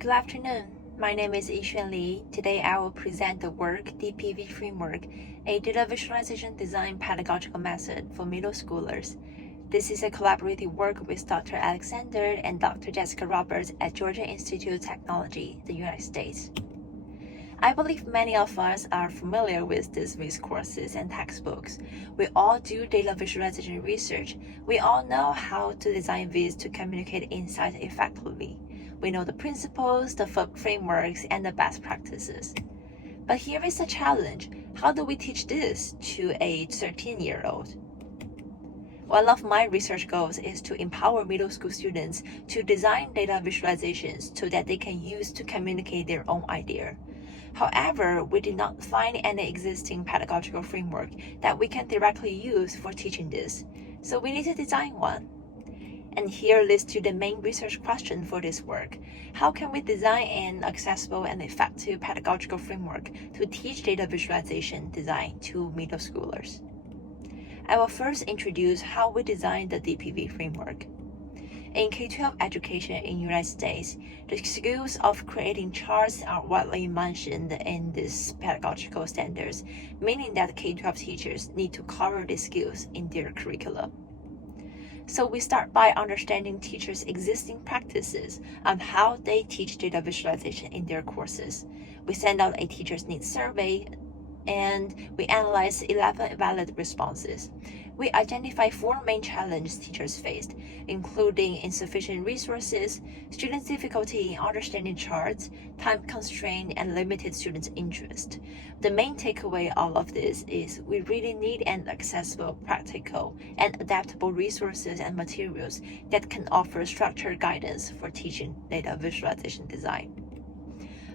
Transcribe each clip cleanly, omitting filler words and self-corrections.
Good afternoon. My name is Yixuan Li. Today I will present the work DPV Framework, a data visualization design pedagogical method for middle schoolers. This is a collaborative work with Dr. Alexander and Dr. Jessica Roberts at Georgia Institute of Technology, the United States. I believe many of us are familiar with these VIS courses and textbooks. We all do data visualization research. We all know how to design VIS to communicate insights effectively. We know the principles, the frameworks, and the best practices. But here is a challenge. How do we teach this to a 13-year-old? One of my research goals is to empower middle school students to design data visualizations so that they can use to communicate their own idea. However, we did not find any existing pedagogical framework that we can directly use for teaching this, so we need to design one. And here leads to the main research question for this work. How can we design an accessible and effective pedagogical framework to teach data visualization design to middle schoolers? I will first introduce how we designed the DPV framework. In K-12 education in the United States, the skills of creating charts are widely mentioned in these pedagogical standards, meaning that K-12 teachers need to cover these skills in their curriculum. So we start by understanding teachers' existing practices on how they teach data visualization in their courses. We send out a teacher's needs survey and we analyze 11 valid responses. We identify 4 main challenges teachers faced, including insufficient resources, students' difficulty in understanding charts, time constraint, and limited students' interest. The main takeaway of all of this is we really need an accessible, practical, and adaptable resources and materials that can offer structured guidance for teaching data visualization design.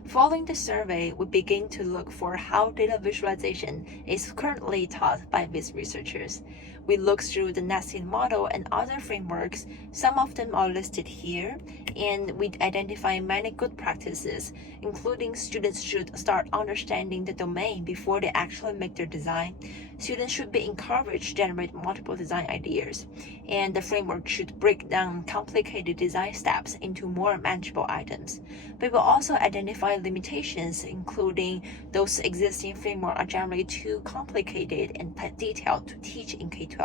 Following the survey, we begin to look for how data visualization is currently taught by these researchers. We look through the nesting model and other frameworks. Some of them are listed here, and we identify many good practices, including students should start understanding the domain before they actually make their design. Students should be encouraged to generate multiple design ideas, and the framework should break down complicated design steps into more manageable items. We will also identify limitations, including those existing frameworks are generally too complicated and detailed to teach in K-12,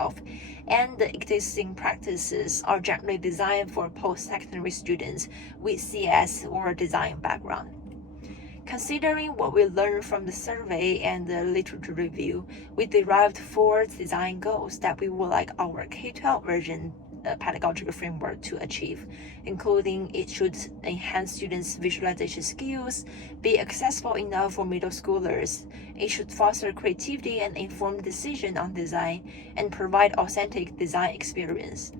and the existing practices are generally designed for post-secondary students with CS or design background. Considering what we learned from the survey and the literature review, we derived 4 design goals that we would like our K-12 version pedagogical framework to achieve, including it should enhance students' visualization skills, be accessible enough for middle schoolers, it should foster creativity and informed decision on design, and provide authentic design experience.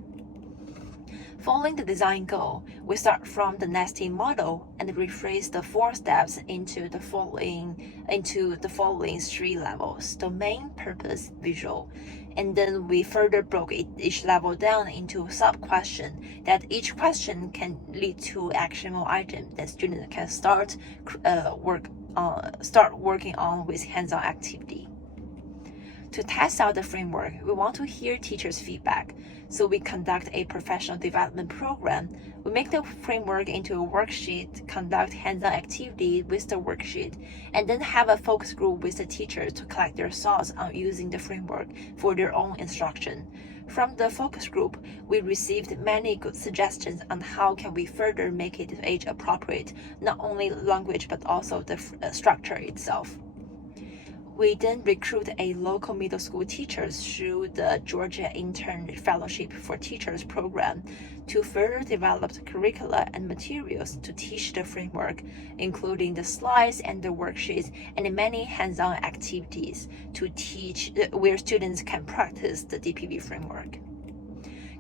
Following the design goal, we start from the nesting model and rephrase the 4 steps into the following 3 levels: domain, purpose, visual. And then we further broke each level down into sub-questions that each question can lead to actionable item that students can start working on with hands-on activity. To test out the framework, we want to hear teachers' feedback, so we conduct a professional development program. We make the framework into a worksheet, conduct hands-on activity with the worksheet, and then have a focus group with the teachers to collect their thoughts on using the framework for their own instruction. From the focus group, we received many good suggestions on how can we further make it age appropriate, not only language but also the structure itself. We then recruit a local middle school teachers through the Georgia Intern Fellowship for Teachers program to further develop the curricula and materials to teach the framework, including the slides and the worksheets and many hands-on activities to teach where students can practice the DPV framework.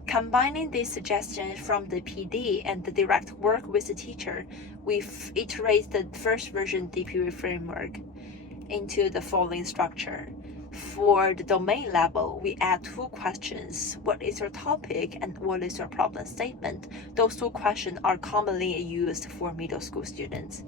Combining these suggestions from the PD and the direct work with the teacher, we iterate the first version DPV framework into the following structure. For the domain level, we add 2 questions. What is your topic and what is your problem statement? Those 2 questions are commonly used for middle school students.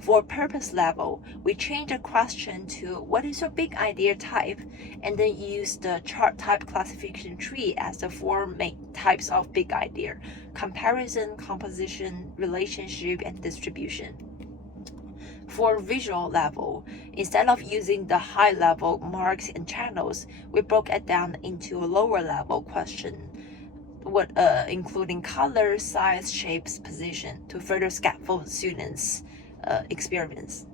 For purpose level, we change the question to what is your big idea type, and then use the chart type classification tree as the four main types of big idea: comparison, composition, relationship, and distribution. For visual level, instead of using the high level marks and channels, we broke it down into a lower level question, including color, size, shapes, position, to further scaffold students' experience.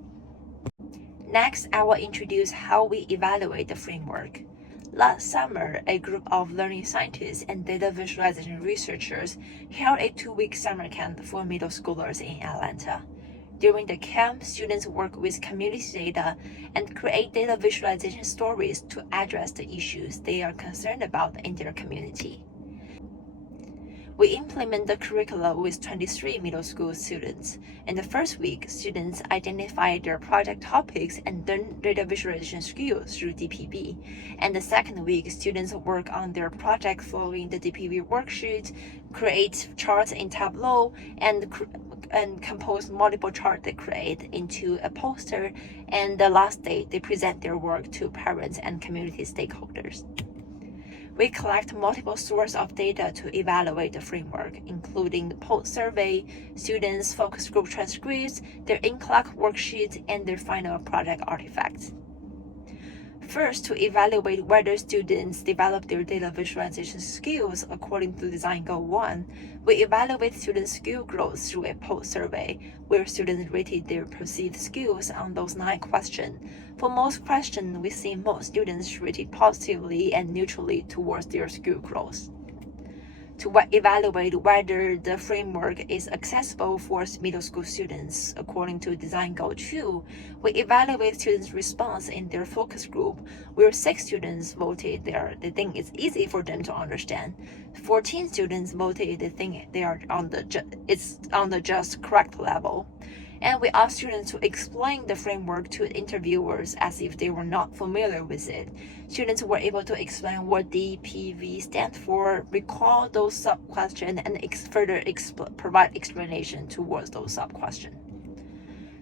Next, I will introduce how we evaluate the framework. Last summer, a group of learning scientists and data visualization researchers held a 2-week summer camp for middle schoolers in Atlanta. During the camp, students work with community data and create data visualization stories to address the issues they are concerned about in their community. We implement the curriculum with 23 middle school students. In the first week, students identify their project topics and learn data visualization skills through DPV. And the second week, students work on their project following the DPV worksheet, create charts in Tableau, and compose multiple charts they create into a poster. And the last day, they present their work to parents and community stakeholders. We collect multiple sources of data to evaluate the framework, including the post survey, students' focus group transcripts, their in-class worksheets, and their final project artifacts. First, to evaluate whether students develop their data visualization skills according to Design Goal 1, we evaluate student skill growth through a post survey, where students rated their perceived skills on those 9 questions. For most questions, we see most students rated positively and neutrally towards their skill growth. To evaluate whether the framework is accessible for middle school students according to Design Goal 2, we evaluate students' response in their focus group, where 6 students voted they think it's easy for them to understand. 14 students voted they think they are it's on the just correct level. And we asked students to explain the framework to interviewers as if they were not familiar with it. Students were able to explain what DPV stands for, recall those sub-questions, and further provide explanation towards those sub-questions.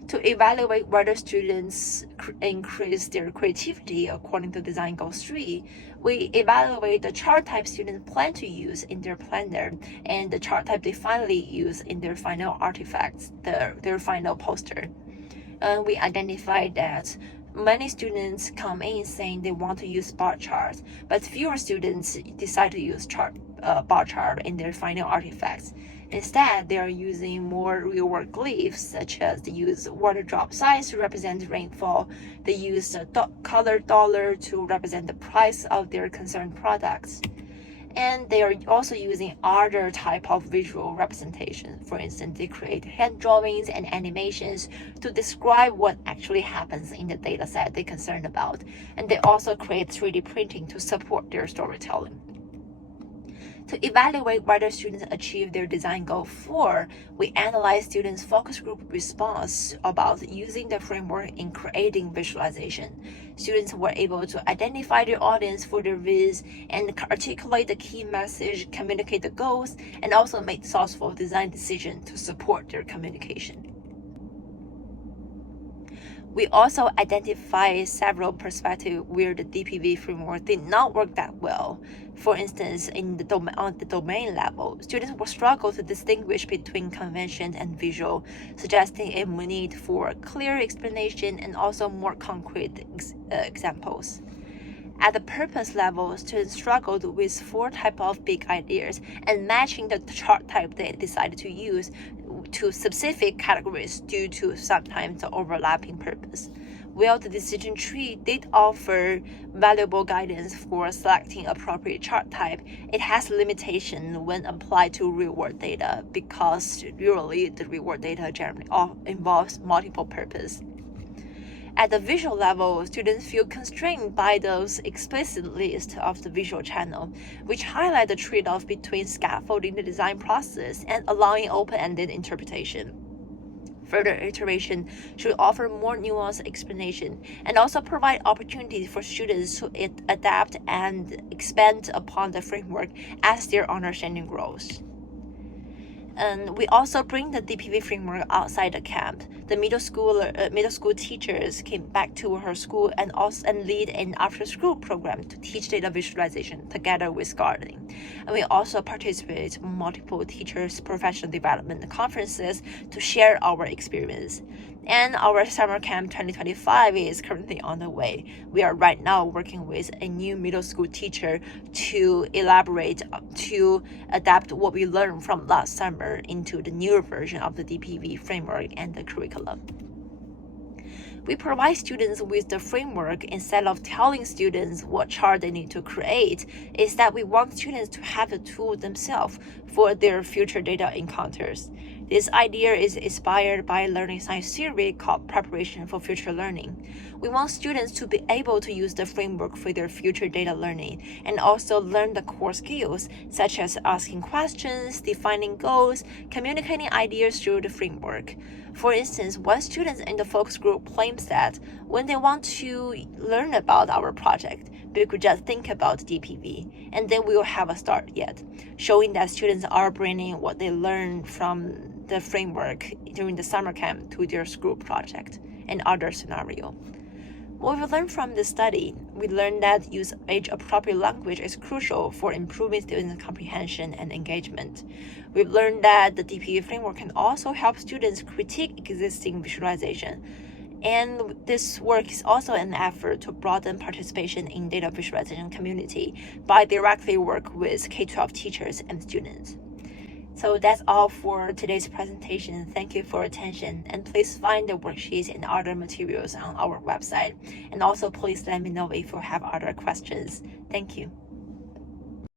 To evaluate whether students increase their creativity according to Design Goal 3, we evaluate the chart type students plan to use in their planner and the chart type they finally use in their final artifacts, their final poster. And we identified that many students come in saying they want to use bar charts, but fewer students decide to use bar chart in their final artifacts. Instead, they are using more real-world glyphs, such as they use water drop size to represent rainfall. They use the colored dollar to represent the price of their concerned products. And they are also using other type of visual representation. For instance, they create hand drawings and animations to describe what actually happens in the data set they're concerned about. And they also create 3D printing to support their storytelling. To evaluate whether students achieve their Design Goal 4, we analyze students' focus group response about using the framework in creating visualization. Students were able to identify their audience for their viz and articulate the key message, communicate the goals, and also make thoughtful design decisions to support their communication. We also identify several perspectives where the DPV framework did not work that well. For instance, on the domain level, students will struggle to distinguish between convention and visual, suggesting a need for clear explanation and also more concrete examples. At the purpose level, students struggled with 4 types of big ideas and matching the chart type they decided to use to specific categories due to sometimes the overlapping purpose. While the decision tree did offer valuable guidance for selecting appropriate chart type, it has limitations when applied to real-world data because usually the real-world data generally involves multiple purpose. At the visual level, students feel constrained by those explicit lists of the visual channel, which highlight the trade-off between scaffolding the design process and allowing open-ended interpretation. Further iteration should offer more nuanced explanation and also provide opportunities for students to adapt and expand upon the framework as their understanding grows. And we also bring the DPV framework outside the camp. the middle school teachers came back to her school and lead an after-school program to teach data visualization together with gardening. And we also participate in multiple teachers' professional development conferences to share our experience. And our summer camp 2025 is currently on the way. We are right now working with a new middle school teacher to adapt what we learned from last summer into the newer version of the DPV framework and the curriculum. We provide students with the framework instead of telling students what chart they need to create. Is that we want students to have the tool themselves for their future data encounters. This idea is inspired by a learning science theory called preparation for future learning. We want students to be able to use the framework for their future data learning and also learn the core skills such as asking questions, defining goals, communicating ideas through the framework. For instance, one student in the focus group claims that when they want to learn about our project, we could just think about DPV, and then we will have a start yet, showing that students are bringing what they learned from the framework during the summer camp to their school project and other scenario. What we learned from this study, we learned that use age-appropriate language is crucial for improving students' comprehension and engagement. We've learned that the DPV framework can also help students critique existing visualization. And this work is also an effort to broaden participation in data visualization community by directly work with K-12 teachers and students. So that's all for today's presentation. Thank you for your attention, and please find the worksheets and other materials on our website. And also please let me know if you have other questions. Thank you.